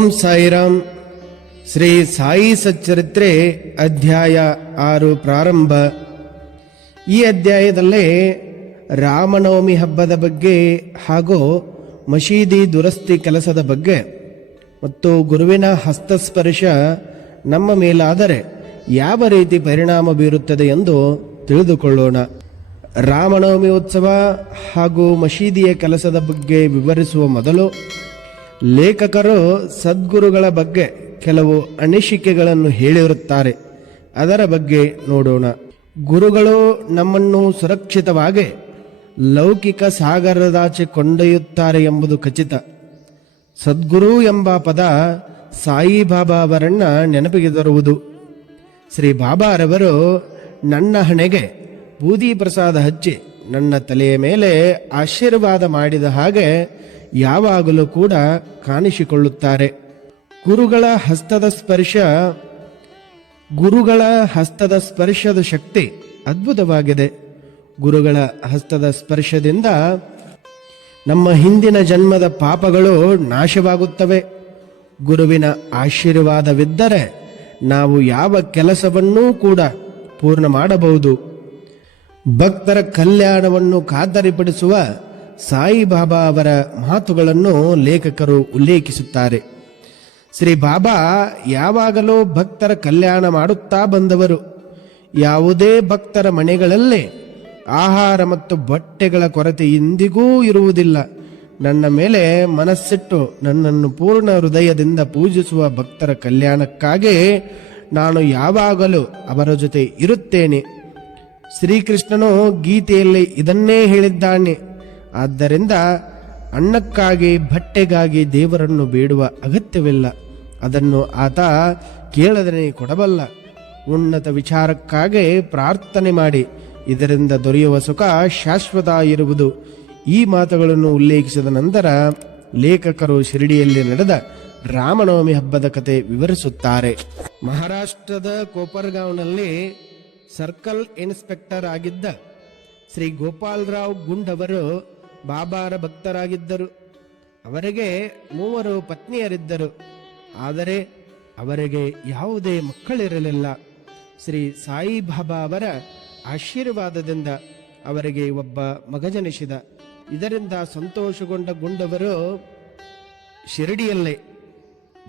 ಓಂ ಸಾಯಿರಾಮ್. ಶ್ರೀ ಸಾಯಿ ಸಚ್ಚರಿತ್ರೆ ಅಧ್ಯಾಯ ಆರು ಪ್ರಾರಂಭ. ಈ ಅಧ್ಯಾಯದಲ್ಲೇ ರಾಮನವಮಿ ಹಬ್ಬದ ಬಗ್ಗೆ ಹಾಗೂ ಮಸೀದಿ ದುರಸ್ತಿ ಕೆಲಸದ ಬಗ್ಗೆ ಮತ್ತು ಗುರುವಿನ ಹಸ್ತಸ್ಪರ್ಶ ನಮ್ಮ ಮೇಲಾದರೆ ಯಾವ ರೀತಿ ಪರಿಣಾಮ ಬೀರುತ್ತದೆ ಎಂದು ತಿಳಿದುಕೊಳ್ಳೋಣ. ರಾಮನವಮಿ ಉತ್ಸವ ಹಾಗೂ ಮಸೀದಿಯ ಕೆಲಸದ ಬಗ್ಗೆ ವಿವರಿಸುವ ಮೊದಲು ಲೇಖಕರು ಸದ್ಗುರುಗಳ ಬಗ್ಗೆ ಕೆಲವು ಅನಿಸಿಕೆಗಳನ್ನು ಹೇಳಿರುತ್ತಾರೆ. ಅದರ ಬಗ್ಗೆ ನೋಡೋಣ. ಗುರುಗಳು ನಮ್ಮನ್ನು ಸುರಕ್ಷಿತವಾಗಿ ಲೌಕಿಕ ಸಾಗರದಾಚೆ ಕೊಂಡೊಯ್ಯುತ್ತಾರೆ ಎಂಬುದು ಖಚಿತ. ಸದ್ಗುರು ಎಂಬ ಪದ ಸಾಯಿಬಾಬಾ ಅವರನ್ನ ನೆನಪಿಗೆ ತರುವುದು. ಶ್ರೀ ಬಾಬಾರವರು ನನ್ನ ಹಣೆಗೆ ಬೂದಿ ಪ್ರಸಾದ ಹಚ್ಚಿ ನನ್ನ ತಲೆಯ ಮೇಲೆ ಆಶೀರ್ವಾದ ಮಾಡಿದ ಹಾಗೆ ಯಾವಾಗಲೂ ಕೂಡ ಕಾಣಿಸಿಕೊಳ್ಳುತ್ತಾರೆ. ಗುರುಗಳ ಹಸ್ತದ ಸ್ಪರ್ಶ, ಗುರುಗಳ ಹಸ್ತದ ಸ್ಪರ್ಶದ ಶಕ್ತಿ ಅದ್ಭುತವಾಗಿದೆ. ಗುರುಗಳ ಹಸ್ತದ ಸ್ಪರ್ಶದಿಂದ ನಮ್ಮ ಹಿಂದಿನ ಜನ್ಮದ ಪಾಪಗಳು ನಾಶವಾಗುತ್ತವೆ. ಗುರುವಿನ ಆಶೀರ್ವಾದವಿದ್ದರೆ ನಾವು ಯಾವ ಕೆಲಸವನ್ನೂ ಕೂಡ ಪೂರ್ಣ ಮಾಡಬಹುದು. ಭಕ್ತರ ಕಲ್ಯಾಣವನ್ನು ಖಾತರಿಪಡಿಸುವ ಸಾಯಿಬಾಬಾ ಅವರ ಮಾತುಗಳನ್ನು ಲೇಖಕರು ಉಲ್ಲೇಖಿಸುತ್ತಾರೆ. ಶ್ರೀ ಬಾಬಾ ಯಾವಾಗಲೂ ಭಕ್ತರ ಕಲ್ಯಾಣ ಮಾಡುತ್ತಾ ಬಂದವರು. ಯಾವುದೇ ಭಕ್ತರ ಮನೆಗಳಲ್ಲೇ ಆಹಾರ ಮತ್ತು ಬಟ್ಟೆಗಳ ಕೊರತೆ ಇಂದಿಗೂ ಇರುವುದಿಲ್ಲ. ನನ್ನ ಮೇಲೆ ಮನಸ್ಸಿಟ್ಟು ನನ್ನನ್ನು ಪೂರ್ಣ ಹೃದಯದಿಂದ ಪೂಜಿಸುವ ಭಕ್ತರ ಕಲ್ಯಾಣಕ್ಕಾಗಿ ನಾನು ಯಾವಾಗಲೂ ಅವರ ಜೊತೆ ಇರುತ್ತೇನೆ. ಶ್ರೀಕೃಷ್ಣನು ಗೀತೆಯಲ್ಲಿ ಇದನ್ನೇ ಹೇಳಿದ್ದಾನೆ. ಆದ್ದರಿಂದ ಅನ್ನಕ್ಕಾಗಿ, ಬಟ್ಟೆಗಾಗಿ ದೇವರನ್ನು ಬೇಡುವ ಅಗತ್ಯವಿಲ್ಲ. ಅದನ್ನು ಆತ ಕೇಳದನೆ ಕೊಡಬಲ್ಲ. ಉನ್ನತ ವಿಚಾರಕ್ಕಾಗಿ ಪ್ರಾರ್ಥನೆ ಮಾಡಿ. ಇದರಿಂದ ದೊರೆಯುವ ಸುಖ ಶಾಶ್ವತ ಇರುವುದು. ಈ ಮಾತುಗಳನ್ನು ಉಲ್ಲೇಖಿಸಿದ ನಂತರ ಲೇಖಕರು ಶಿರಡಿಯಲ್ಲಿ ನಡೆದ ರಾಮನವಮಿ ಹಬ್ಬದ ಕತೆ ವಿವರಿಸುತ್ತಾರೆ. ಮಹಾರಾಷ್ಟ್ರದ ಕೋಪರ್ಗಾಂವ್ನಲ್ಲಿ ಸರ್ಕಲ್ ಇನ್ಸ್ಪೆಕ್ಟರ್ ಆಗಿದ್ದ ಶ್ರೀ ಗೋಪಾಲರಾವ್ ಗುಂಡ್ ಅವರು ಬಾಬಾರ ಭಕ್ತರಾಗಿದ್ದರು. ಅವರಿಗೆ ಮೂವರು ಪತ್ನಿಯರಿದ್ದರು. ಆದರೆ ಅವರಿಗೆ ಯಾವುದೇ ಮಕ್ಕಳಿರಲಿಲ್ಲ. ಶ್ರೀ ಸಾಯಿಬಾಬಾ ಅವರ ಆಶೀರ್ವಾದದಿಂದ ಅವರಿಗೆ ಒಬ್ಬ ಮಗ ಜನಿಸಿದ. ಇದರಿಂದ ಸಂತೋಷಗೊಂಡ ಗುಂಡವರು ಶಿರಡಿಯಲ್ಲೇ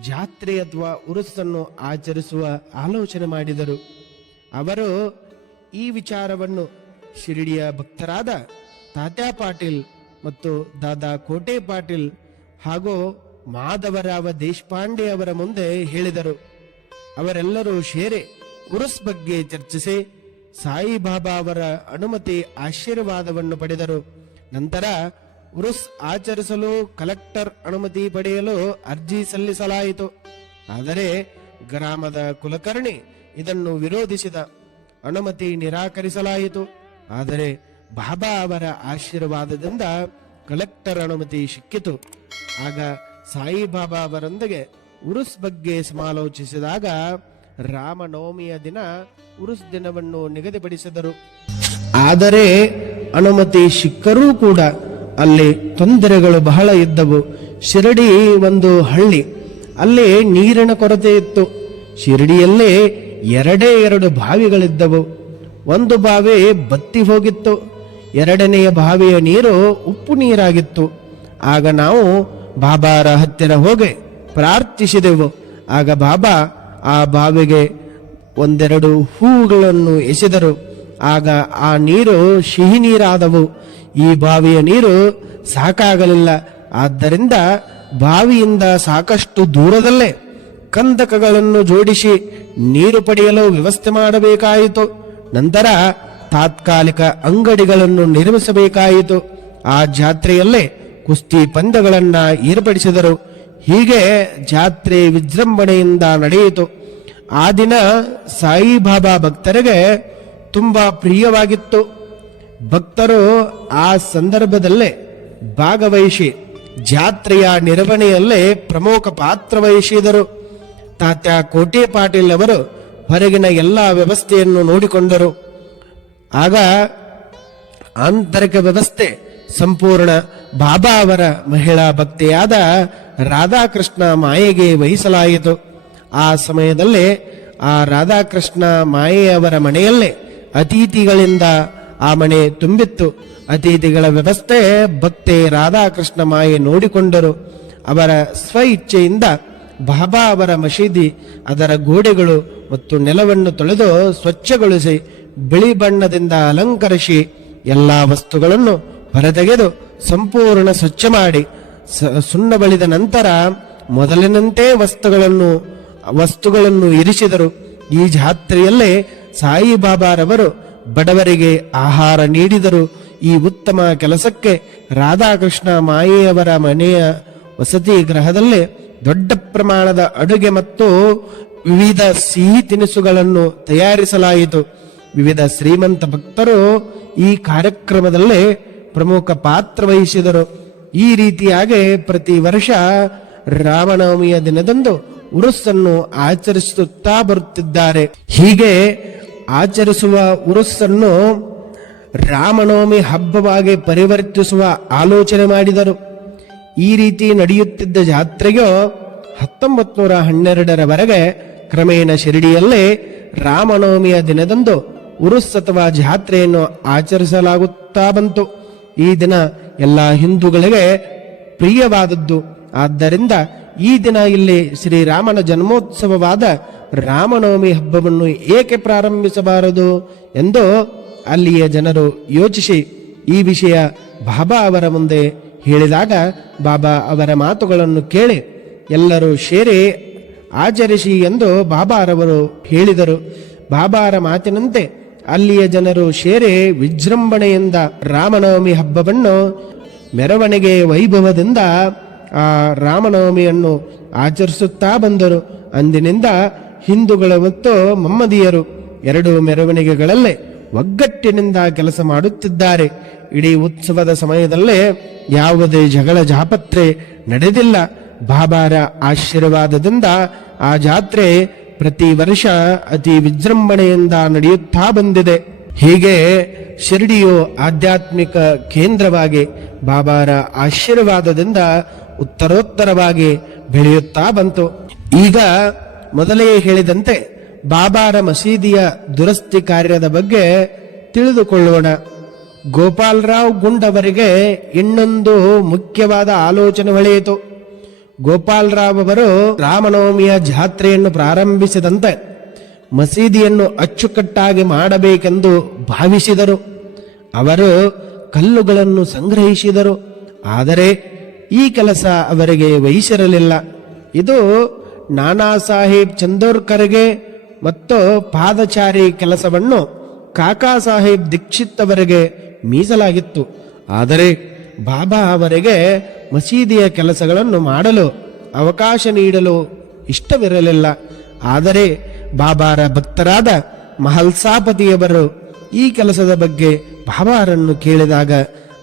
ಜಾತ್ರೆ ಅಥವಾ ಉರುಸನ್ನು ಆಚರಿಸುವ ಆಲೋಚನೆ ಮಾಡಿದರು. ಅವರು ಈ ವಿಚಾರವನ್ನು ಶಿರಡಿಯ ಭಕ್ತರಾದ ತಾತ್ಯಾ ಪಾಟೀಲ್ ಮತ್ತು ದಾದಾ ಕೋಟೆ ಪಾಟೀಲ್ ಹಾಗೂ ಮಾಧವರಾವ ದೇಶಪಾಂಡೆ ಅವರ ಮುಂದೆ ಹೇಳಿದರು. ಅವರೆಲ್ಲರೂ ಸೇರಿ ಉರುಸ್ ಬಗ್ಗೆ ಚರ್ಚಿಸಿ ಸಾಯಿಬಾಬಾ ಅವರ ಅನುಮತಿ ಆಶೀರ್ವಾದವನ್ನು ಪಡೆದರು. ನಂತರ ಉರುಸ್ ಆಚರಿಸಲು ಕಲೆಕ್ಟರ್ ಅನುಮತಿ ಪಡೆಯಲು ಅರ್ಜಿ ಸಲ್ಲಿಸಲಾಯಿತು. ಆದರೆ ಗ್ರಾಮದ ಕುಲಕರ್ಣಿ ಇದನ್ನು ವಿರೋಧಿಸಿದ. ಅನುಮತಿ ನಿರಾಕರಿಸಲಾಯಿತು. ಆದರೆ ಬಾಬಾ ಅವರ ಆಶೀರ್ವಾದದಿಂದ ಕಲೆಕ್ಟರ್ ಅನುಮತಿ ಸಿಕ್ಕಿತು. ಆಗ ಸಾಯಿಬಾಬಾ ಅವರೊಂದಿಗೆ ಉರುಸ್ ಬಗ್ಗೆ ಸಮಾಲೋಚಿಸಿದಾಗ ರಾಮನವಮಿಯ ದಿನ ಉರುಸ್ ದಿನವನ್ನು ನಿಗದಿಪಡಿಸಿದರು. ಆದರೆ ಅನುಮತಿ ಸಿಕ್ಕರೂ ಕೂಡ ಅಲ್ಲಿ ತೊಂದರೆಗಳು ಬಹಳ ಇದ್ದವು. ಶಿರಡಿ ಒಂದು ಹಳ್ಳಿ. ಅಲ್ಲಿ ನೀರಿನ ಕೊರತೆ ಇತ್ತು. ಶಿರಡಿಯಲ್ಲೇ ಎರಡೇ ಎರಡು ಬಾವಿಗಳಿದ್ದವು. ಒಂದು ಬಾವಿ ಬತ್ತಿ ಹೋಗಿತ್ತು. ಎರಡನೆಯ ಬಾವಿಯ ನೀರು ಉಪ್ಪು ನೀರಾಗಿತ್ತು. ಆಗ ನಾವು ಬಾಬಾರ ಹತ್ತಿರ ಹೋಗಿ ಪ್ರಾರ್ಥಿಸಿದೆವು. ಆಗ ಬಾಬಾ ಆ ಬಾವಿಗೆ ಒಂದೆರಡು ಹೂಗಳನ್ನು ಎಸೆದರು. ಆಗ ಆ ನೀರು ಸಿಹಿ ನೀರಾದವು. ಈ ಬಾವಿಯ ನೀರು ಸಾಕಾಗಲಿಲ್ಲ. ಆದ್ದರಿಂದ ಬಾವಿಯಿಂದ ಸಾಕಷ್ಟು ದೂರದಲ್ಲೇ ಕಂದಕಗಳನ್ನು ಜೋಡಿಸಿ ನೀರು ಪಡೆಯಲು ವ್ಯವಸ್ಥೆ ಮಾಡಬೇಕಾಯಿತು. ನಂತರ ತಾತ್ಕಾಲಿಕ ಅಂಗಡಿಗಳನ್ನು ನಿರ್ಮಿಸಬೇಕಾಯಿತು. ಆ ಜಾತ್ರೆಯಲ್ಲೇ ಕುಸ್ತಿ ಪಂದ್ಯಗಳನ್ನ ಏರ್ಪಡಿಸಿದರು. ಹೀಗೆ ಜಾತ್ರೆ ವಿಜೃಂಭಣೆಯಿಂದ ನಡೆಯಿತು. ಆ ದಿನ ಸಾಯಿಬಾಬಾ ಭಕ್ತರಿಗೆ ತುಂಬಾ ಪ್ರಿಯವಾಗಿತ್ತು. ಭಕ್ತರು ಆ ಸಂದರ್ಭದಲ್ಲೇ ಭಾಗವಹಿಸಿ ಜಾತ್ರೆಯ ನಿರ್ವಹಣೆಯಲ್ಲೇ ಪ್ರಮುಖ ಪಾತ್ರ ವಹಿಸಿದರು. ತಾತ್ಯ ಕೋಟೆ ಪಾಟೀಲ್ ಅವರು ಹೊರಗಿನ ಎಲ್ಲ ವ್ಯವಸ್ಥೆಯನ್ನು ನೋಡಿಕೊಂಡರು. ಆಗ ಆಂತರಿಕ ವ್ಯವಸ್ಥೆ ಸಂಪೂರ್ಣ ಬಾಬಾ ಅವರ ಮಹಿಳಾ ಭಕ್ತೆಯಾದ ರಾಧಾಕೃಷ್ಣ ಮಾಯೆಗೆ ವಹಿಸಲಾಯಿತು. ಆ ಸಮಯದಲ್ಲಿ ಆ ರಾಧಾಕೃಷ್ಣ ಮಾಯೆಯವರ ಮನೆಯಲ್ಲೇ ಅತಿಥಿಗಳಿಂದ ಆ ಮನೆ ತುಂಬಿತ್ತು. ಅತಿಥಿಗಳ ವ್ಯವಸ್ಥೆ ಭಕ್ತೆ ರಾಧಾಕೃಷ್ಣ ಮಾಯೆ ನೋಡಿಕೊಂಡರು. ಅವರ ಸ್ವ ಇಚ್ಛೆಯಿಂದ ಬಾಬಾ ಅವರ ಮಸೀದಿ, ಅದರ ಗೋಡೆಗಳು ಮತ್ತು ನೆಲವನ್ನು ತೊಳೆದು ಸ್ವಚ್ಛಗೊಳಿಸಿ ಬಿಳಿ ಬಣ್ಣದಿಂದ ಅಲಂಕರಿಸಿ ಎಲ್ಲಾ ವಸ್ತುಗಳನ್ನು ಹೊರತೆಗೆದು ಸಂಪೂರ್ಣ ಸ್ವಚ್ಛ ಮಾಡಿ ಸುಣ್ಣ ಬಳಿದ ನಂತರ ಮೊದಲಿನಂತೆ ವಸ್ತುಗಳನ್ನು ವಸ್ತುಗಳನ್ನು ಇರಿಸಿದರು. ಈ ಜಾತ್ರೆಯಲ್ಲೇ ಸಾಯಿಬಾಬಾರವರು ಬಡವರಿಗೆ ಆಹಾರ ನೀಡಿದರು. ಈ ಉತ್ತಮ ಕೆಲಸಕ್ಕೆ ರಾಧಾಕೃಷ್ಣ ಮಾಯೆಯವರ ಮನೆಯ ವಸತಿ ಗೃಹದಲ್ಲಿ ದೊಡ್ಡ ಪ್ರಮಾಣದ ಅಡುಗೆ ಮತ್ತು ವಿವಿಧ ಸಿಹಿ ತಿನಿಸುಗಳನ್ನು ತಯಾರಿಸಲಾಯಿತು. ವಿವಿಧ ಶ್ರೀಮಂತ ಭಕ್ತರು ಈ ಕಾರ್ಯಕ್ರಮದಲ್ಲಿ ಪ್ರಮುಖ ಪಾತ್ರ ವಹಿಸಿದರು. ಈ ರೀತಿಯಾಗಿ ಪ್ರತಿ ವರ್ಷ ರಾಮನವಮಿಯ ದಿನದಂದು ಉರುಸ್ಸನ್ನು ಆಚರಿಸುತ್ತಾ ಬರುತ್ತಿದ್ದಾರೆ. ಹೀಗೆ ಆಚರಿಸುವ ಉರುಸ್ಸನ್ನು ರಾಮನವಮಿ ಹಬ್ಬವಾಗಿ ಪರಿವರ್ತಿಸುವ ಆಲೋಚನೆ ಮಾಡಿದರು. ಈ ರೀತಿ ನಡೆಯುತ್ತಿದ್ದ ಜಾತ್ರೆಯು ಹತ್ತೊಂಬತ್ತು ನೂರ ಹನ್ನೆರಡರವರೆಗೆ ಕ್ರಮೇಣ ಶಿರಡಿಯಲ್ಲೇ ರಾಮನವಮಿಯ ದಿನದಂದು ಉರುಸ್ ಅಥವಾ ಜಾತ್ರೆಯನ್ನು ಆಚರಿಸಲಾಗುತ್ತಾ ಬಂತು. ಈ ದಿನ ಎಲ್ಲ ಹಿಂದೂಗಳಿಗೆ ಪ್ರಿಯವಾದದ್ದು. ಆದ್ದರಿಂದ ಈ ದಿನ ಇಲ್ಲಿ ಶ್ರೀರಾಮನ ಜನ್ಮೋತ್ಸವವಾದ ರಾಮನವಮಿ ಹಬ್ಬವನ್ನು ಏಕೆ ಪ್ರಾರಂಭಿಸಬಾರದು ಎಂದು ಅಲ್ಲಿಯ ಜನರು ಯೋಚಿಸಿ ಈ ವಿಷಯ ಬಾಬಾ ಅವರ ಮುಂದೆ ಹೇಳಿದಾಗ ಬಾಬಾ ಅವರ ಮಾತುಗಳನ್ನು ಕೇಳಿ ಎಲ್ಲರೂ ಸೇರಿ ಆಚರಿಸಿ ಎಂದು ಬಾಬಾರವರು ಹೇಳಿದರು. ಬಾಬಾರ ಮಾತಿನಂತೆ ಅಲ್ಲಿಯ ಜನರು ಸೇರಿ ವಿಜೃಂಭಣೆಯಿಂದ ರಾಮನವಮಿ ಹಬ್ಬವನ್ನು ಮೆರವಣಿಗೆ ವೈಭವದಿಂದ ಆ ರಾಮನವಮಿಯನ್ನು ಆಚರಿಸುತ್ತಾ ಬಂದರು. ಅಂದಿನಿಂದ ಹಿಂದೂಗಳು ಮತ್ತು ಮಮ್ಮದಿಯರು ಎರಡು ಮೆರವಣಿಗೆಗಳಲ್ಲೇ ಒಗ್ಗಟ್ಟಿನಿಂದ ಕೆಲಸ ಮಾಡುತ್ತಿದ್ದಾರೆ. ಇಡೀ ಉತ್ಸವದ ಸಮಯದಲ್ಲೇ ಯಾವುದೇ ಜಗಳ ಜಾಪತ್ರೆ ನಡೆದಿಲ್ಲ. ಬಾಬಾರ ಆಶೀರ್ವಾದದಿಂದ ಆ ಜಾತ್ರೆ ಪ್ರತಿ ವರ್ಷ ಅತಿ ವಿಜೃಂಭಣೆಯಿಂದ ನಡೆಯುತ್ತಾ ಬಂದಿದೆ. ಹೀಗೆ ಶಿರಡಿಯು ಆಧ್ಯಾತ್ಮಿಕ ಕೇಂದ್ರವಾಗಿ, ಬಾಬಾರ ಆಶೀರ್ವಾದದಿಂದ ಉತ್ತರೋತ್ತರವಾಗಿ ಬೆಳೆಯುತ್ತಾ ಬಂತು. ಈಗ ಮೊದಲೇ ಹೇಳಿದಂತೆ ಬಾಬಾರ ಮಸೀದಿಯ ದುರಸ್ತಿ ಕಾರ್ಯದ ಬಗ್ಗೆ ತಿಳಿದುಕೊಳ್ಳೋಣ. ಗೋಪಾಲರಾವ್ ಗುಂಡವರಿಗೆ ಇನ್ನೊಂದು ಮುಖ್ಯವಾದ ಆಲೋಚನೆ ಹೊಳೆಯಿತು. ಗೋಪಾಲರಾವ್ ಅವರು ರಾಮನವಮಿಯ ಜಾತ್ರೆಯನ್ನು ಪ್ರಾರಂಭಿಸಿದಂತೆ ಮಸೀದಿಯನ್ನು ಅಚ್ಚುಕಟ್ಟಾಗಿ ಮಾಡಬೇಕೆಂದು ಭಾವಿಸಿದರು. ಅವರು ಕಲ್ಲುಗಳನ್ನು ಸಂಗ್ರಹಿಸಿದರು. ಆದರೆ ಈ ಕೆಲಸ ಅವರಿಗೆ ವಹಿಸಿರಲಿಲ್ಲ. ಇದು ನಾನಾ ಸಾಹೇಬ್ ಚಂದೋರ್ಕರ್ಗೆ ಮತ್ತು ಪಾದಚಾರಿ ಕೆಲಸವನ್ನು ಕಾಕಾ ಸಾಹೇಬ್ ದೀಕ್ಷಿತ್ ಅವರಿಗೆ ಮೀಸಲಾಗಿತ್ತು. ಆದರೆ ಬಾಬಾ ಅವರಿಗೆ ಮಸೀದಿಯ ಕೆಲಸಗಳನ್ನು ಮಾಡಲು ಅವಕಾಶ ನೀಡಲು ಇಷ್ಟವಿರಲಿಲ್ಲ. ಆದರೆ ಬಾಬಾರ ಭಕ್ತರಾದ ಮಹಲ್ಸಾಪತಿಯವರು ಈ ಕೆಲಸದ ಬಗ್ಗೆ ಬಾಬಾರನ್ನು ಕೇಳಿದಾಗ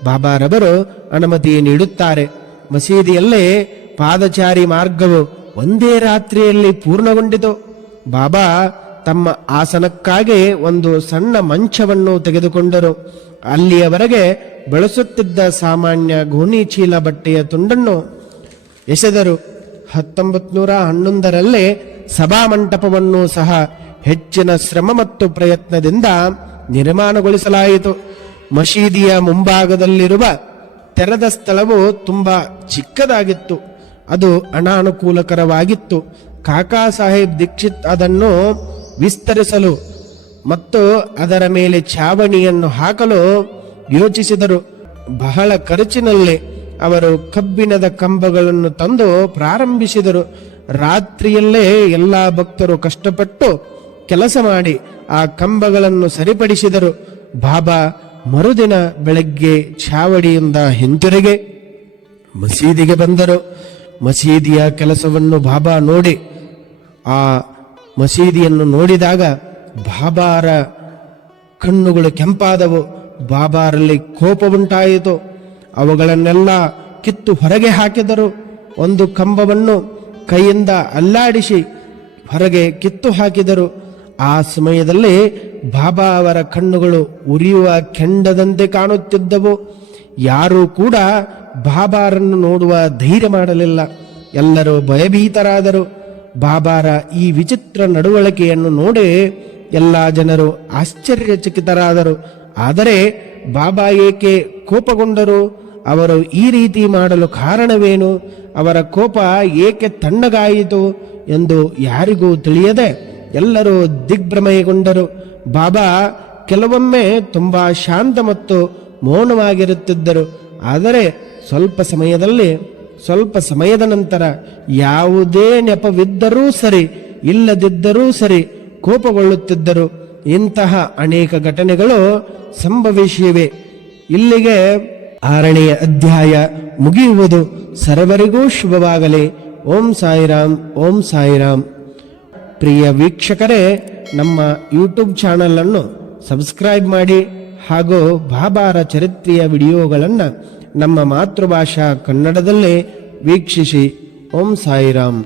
ಬಾಬಾರವರು ಅನುಮತಿ ನೀಡುತ್ತಾರೆ. ಮಸೀದಿಯಲ್ಲೇ ಪಾದಚಾರಿ ಮಾರ್ಗವು ಒಂದೇ ರಾತ್ರಿಯಲ್ಲಿ ಪೂರ್ಣಗೊಂಡಿತು. ಬಾಬಾ ತಮ್ಮ ಆಸನಕ್ಕಾಗಿ ಒಂದು ಸಣ್ಣ ಮಂಚವನ್ನು ತೆಗೆದುಕೊಂಡರು. ಅಲ್ಲಿಯವರೆಗೆ ಬಳಸುತ್ತಿದ್ದ ಸಾಮಾನ್ಯ ಗೋಣಿ ಚೀಲ ಬಟ್ಟೆಯ ತುಂಡನ್ನು ಎಸೆದರು. ಹತ್ತೊಂಬತ್ತು ನೂರ ಸಭಾ ಸಭಾಮಂಟಪವನ್ನು ಸಹ ಹೆಚ್ಚಿನ ಶ್ರಮ ಮತ್ತು ಪ್ರಯತ್ನದಿಂದ ನಿರ್ಮಾಣಗೊಳಿಸಲಾಯಿತು. ಮಸೀದಿಯ ಮುಂಭಾಗದಲ್ಲಿರುವ ತೆರೆದ ಸ್ಥಳವು ತುಂಬಾ ಚಿಕ್ಕದಾಗಿತ್ತು. ಅದು ಅನಾನುಕೂಲಕರವಾಗಿತ್ತು. ಕಾಕಾ ಸಾಹೇಬ್ ದೀಕ್ಷಿತ್ ಅದನ್ನು ವಿಸ್ತರಿಸಲು ಮತ್ತು ಅದರ ಮೇಲೆ ಛಾವಣಿಯನ್ನು ಹಾಕಲು ಯೋಚಿಸಿದರು. ಬಹಳ ಖರ್ಚಿನಲ್ಲಿ ಅವರು ಕಬ್ಬಿಣದ ಕಂಬಗಳನ್ನು ತಂದು ಪ್ರಾರಂಭಿಸಿದರು. ರಾತ್ರಿಯಲ್ಲೇ ಎಲ್ಲ ಭಕ್ತರು ಕಷ್ಟಪಟ್ಟು ಕೆಲಸ ಮಾಡಿ ಆ ಕಂಬಗಳನ್ನು ಸರಿಪಡಿಸಿದರು. ಬಾಬಾ, ಮರುದಿನ ಬೆಳಗ್ಗೆ ಛಾವಡಿಯಿಂದ ಹಿಂತಿರುಗಿ ಮಸೀದಿಗೆ ಬಂದರು. ಮಸೀದಿಯ ಕೆಲಸವನ್ನು ಬಾಬಾ ನೋಡಿ ಆ ಮಸೀದಿಯನ್ನು ನೋಡಿದಾಗ ಬಾಬಾರ ಕಣ್ಣುಗಳು ಕೆಂಪಾದವು. ಬಾಬಾರಲ್ಲಿ ಕೋಪ ಉಂಟಾಯಿತು. ಅವುಗಳನ್ನೆಲ್ಲ ಕಿತ್ತು ಹೊರಗೆ ಹಾಕಿದರು. ಒಂದು ಕಂಬವನ್ನು ಕೈಯಿಂದ ಅಲ್ಲಾಡಿಸಿ ಹೊರಗೆ ಕಿತ್ತು ಹಾಕಿದರು. ಆ ಸಮಯದಲ್ಲಿ ಬಾಬಾ ಅವರ ಕಣ್ಣುಗಳು ಉರಿಯುವ ಕೆಂಡದಂತೆ ಕಾಣುತ್ತಿದ್ದವು. ಯಾರೂ ಕೂಡ ಬಾಬಾರನ್ನು ನೋಡುವ ಧೈರ್ಯ ಮಾಡಲಿಲ್ಲ. ಎಲ್ಲರೂ ಭಯಭೀತರಾದರು. ಬಾಬಾರ ಈ ವಿಚಿತ್ರ ನಡವಳಿಕೆಯನ್ನು ನೋಡಿ ಎಲ್ಲ ಜನರು ಆಶ್ಚರ್ಯಚಕಿತರಾದರು. ಆದರೆ ಬಾಬಾ ಏಕೆ ಕೋಪಗೊಂಡರು? ಅವರು ಈ ರೀತಿ ಮಾಡಲು ಕಾರಣವೇನು? ಅವರ ಕೋಪ ಏಕೆ ತಣ್ಣಗಾಯಿತು ಎಂದು ಯಾರಿಗೂ ತಿಳಿಯದೆ ಎಲ್ಲರೂ ದಿಗ್ಭ್ರಮೆಗೊಂಡರು. ಬಾಬಾ ಕೆಲವೊಮ್ಮೆ ತುಂಬಾ ಶಾಂತ ಮತ್ತು ಮೌನವಾಗಿರುತ್ತಿದ್ದರು. ಆದರೆ ಸ್ವಲ್ಪ ಸಮಯದಲ್ಲಿ ಸ್ವಲ್ಪ ಸಮಯದ ನಂತರ ಯಾವುದೇ ನೆಪವಿದ್ದರೂ ಸರಿ, ಇಲ್ಲದಿದ್ದರೂ ಸರಿ ಕೋಪಗೊಳ್ಳುತ್ತಿದ್ದರು. ಇಂತಹ ಅನೇಕ ಘಟನೆಗಳು ಸಂಭವಿಸಿವೆ. ಇಲ್ಲಿಗೆ ಆರನೆಯ ಅಧ್ಯಾಯ ಮುಗಿಯುವುದು. ಸರ್ವರಿಗೂ ಶುಭವಾಗಲಿ. ಓಂ ಸಾಯಿರಾಮ್ ಓಂ ಸಾಯಿರಾಮ್. ಪ್ರಿಯ ವೀಕ್ಷಕರೇ, ನಮ್ಮ ಯೂಟ್ಯೂಬ್ ಚಾನಲ್ ಅನ್ನು ಸಬ್ಸ್ಕ್ರೈಬ್ ಮಾಡಿ ಹಾಗೂ ಬಾಬಾರ ಚರಿತ್ರೆಯ ವಿಡಿಯೋಗಳನ್ನು ನಮ್ಮ ಮಾತೃಭಾಷಾ ಕನ್ನಡದಲ್ಲೇ ವೀಕ್ಷಿಸಿ. ಓಂ ಸಾಯಿರಾಮ್.